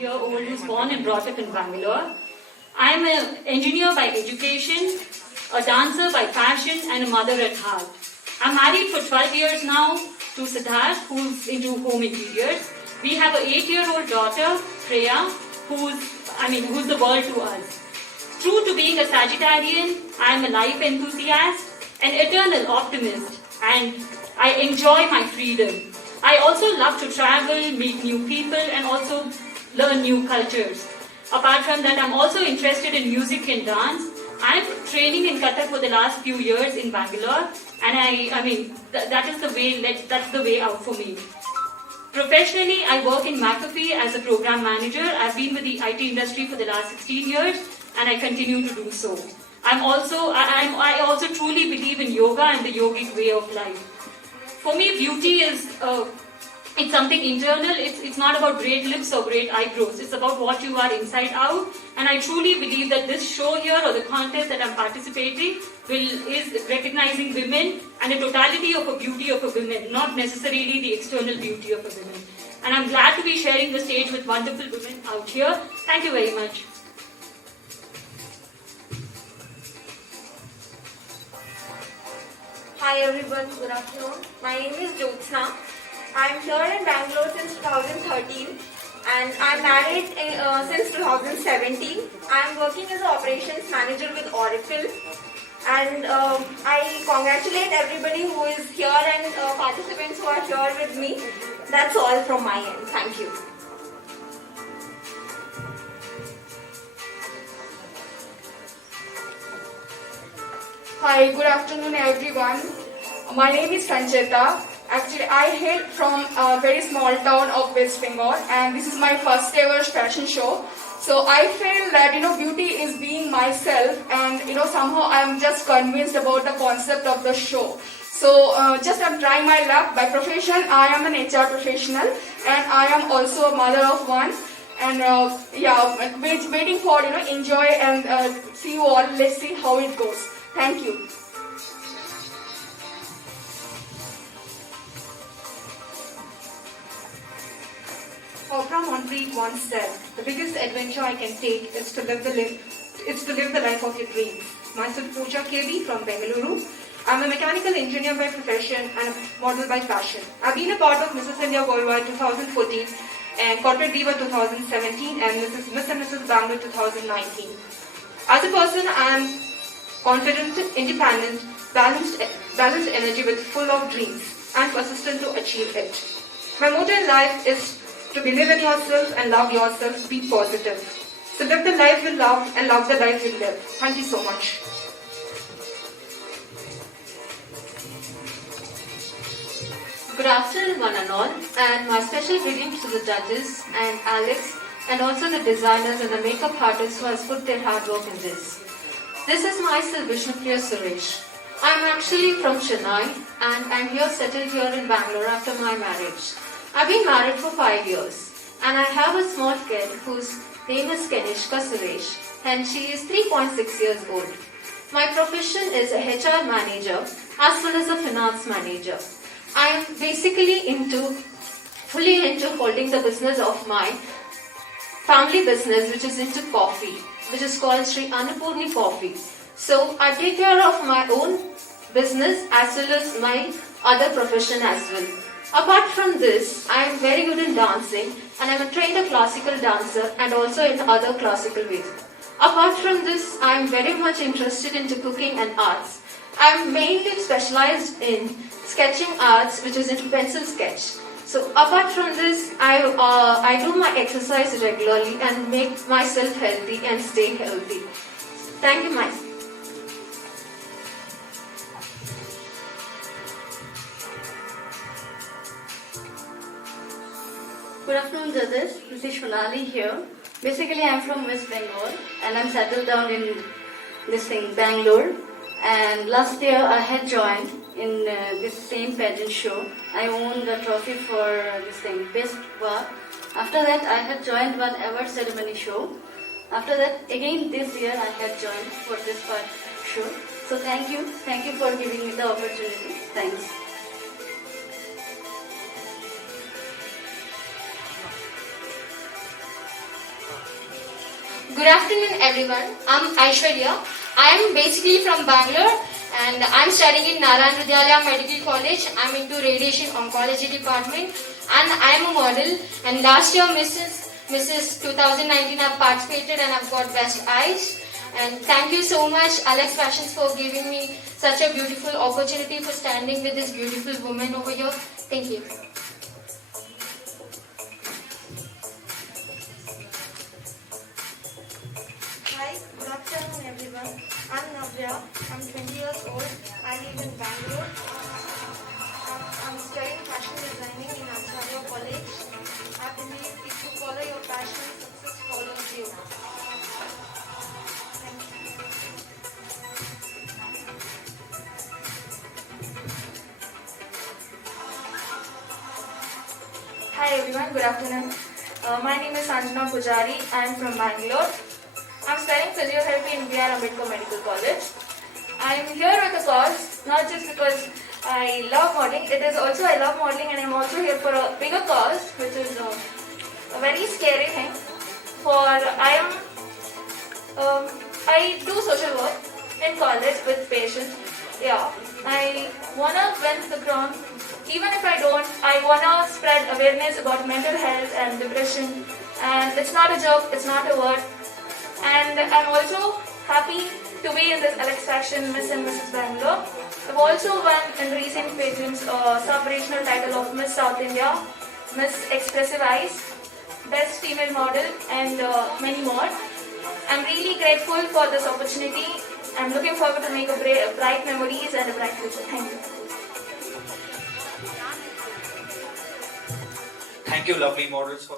22-year-old who's born and brought up in Bangalore. I'm an engineer by education, a dancer by passion, and a mother at heart. I'm married for 12 years now to Siddharth, who's into home interiors. We have an 8-year-old daughter, Freya, who's the world to us. True to being a Sagittarian, I'm a life enthusiast, an eternal optimist, and I enjoy my freedom. I also love to travel, meet new people, and also learn new cultures. Apart from that, I'm also interested in music and dance. I'm training in Kathak for the last few years in Bangalore, and that's the way out for me. Professionally, I work in McAfee as a program manager. I've been with the IT industry for the last 16 years, and I continue to do so. I also truly believe in yoga and the yogic way of life. For me, beauty is it's something internal. It's not about great lips or great eyebrows. It's about what you are inside out. And I truly believe that this show here or the contest that I'm participating is recognizing women and the totality of a beauty of a woman, not necessarily the external beauty of a woman. And I'm glad to be sharing the stage with wonderful women out here. Thank you very much. Hi everyone, good afternoon. My name is Jyotsna. I'm here in Bangalore since 2013 and I'm married since 2017. I'm working as an operations manager with Oracle and I congratulate everybody who is here and participants who are here with me. That's all from my end. Thank you. Hi, good afternoon everyone. My name is Sancheta. Actually, I hail from a very small town of West Bengal and this is my first ever fashion show. So I feel that, beauty is being myself and, somehow I'm just convinced about the concept of the show. So I'm trying my luck. By profession, I am an HR professional and I am also a mother of one. And waiting for, enjoy and see you all. Let's see how it goes. Thank you. Oprah Winfrey once said, "The biggest adventure I can take is to live the life of your dreams." Myself, Pooja KB from Bengaluru. I'm a mechanical engineer by profession and a model by passion. I've been a part of Mrs. India Worldwide 2014 and Corporate Diva 2017 and Miss and Mrs. Bangalore 2019. As a person, I'm confident, independent, balanced energy with full of dreams and persistent to achieve it. My motto in life is to believe in yourself and love yourself, be positive. So live the life you love and love the life you live. Thank you so much. Good afternoon one and all, and my special greetings to the judges and Alex and also the designers and the makeup artists who has put their hard work in this. This is myself Vishnupriya Suresh. I am actually from Chennai and I am here settled here in Bangalore after my marriage. I've been married for 5 years and I have a small kid whose name is Kanishka Suresh and she is 3.6 years old. My profession is a HR manager as well as a finance manager. I am basically fully into holding the business of my family business which is into coffee, which is called Sri Annapurni Coffee. So I take care of my own business as well as my other profession as well. Apart from this, I am very good in dancing and I am a trained classical dancer and also in other classical ways. Apart from this, I am very much interested into cooking and arts. I am mainly specialized in sketching arts, which is into pencil sketch. So apart from this, I do my exercise regularly and make myself healthy and stay healthy. Thank you, Mike. Good afternoon, judges. This is Shonali here. Basically, I'm from West Bengal and I'm settled down in Bangalore. And last year, I had joined in this same pageant show. I won the trophy for best work. After that, I had joined one award ceremony show. After that, again this year, I had joined for this part show. So thank you for giving me the opportunity. Thanks. Good afternoon, everyone. I'm Aishwarya. I am basically from Bangalore and I'm studying in Narayan Vidyalaya Medical College. I'm into radiation oncology department and I'm a model. And last year, Mrs. 2019, I've participated and I've got best eyes. And thank you so much, Alex Fashions, for giving me such a beautiful opportunity for standing with this beautiful woman over here. Thank you. Hi, good afternoon everyone. I'm Navya. I'm 20 years old. I live in Bangalore. I'm studying fashion designing in Acharya College. I believe if you follow your passion, success follows you. Thank you. Hi everyone, good afternoon. My name is Sanjana Pujari. I am from Bangalore. I'm studying physiotherapy in B.R. Ambedkar Medical College. I am here with a cause, not just because I love modeling, it is also I love modeling and I am also here for a bigger cause, which is a very scary thing. I do social work in college with patients. Yeah, I wanna win the crown. Even if I don't, I wanna spread awareness about mental health and depression. And it's not a joke, it's not a word. And I'm also happy to be in this Alex Fashion Miss and Mrs. Bangalore. I've also won in recent pageants a sub-regional title of Miss South India, Miss Expressive Eyes, Best Female Model, and many more. I'm really grateful for this opportunity. I'm looking forward to make a bright memories and a bright future. Thank you. Thank you, lovely models, for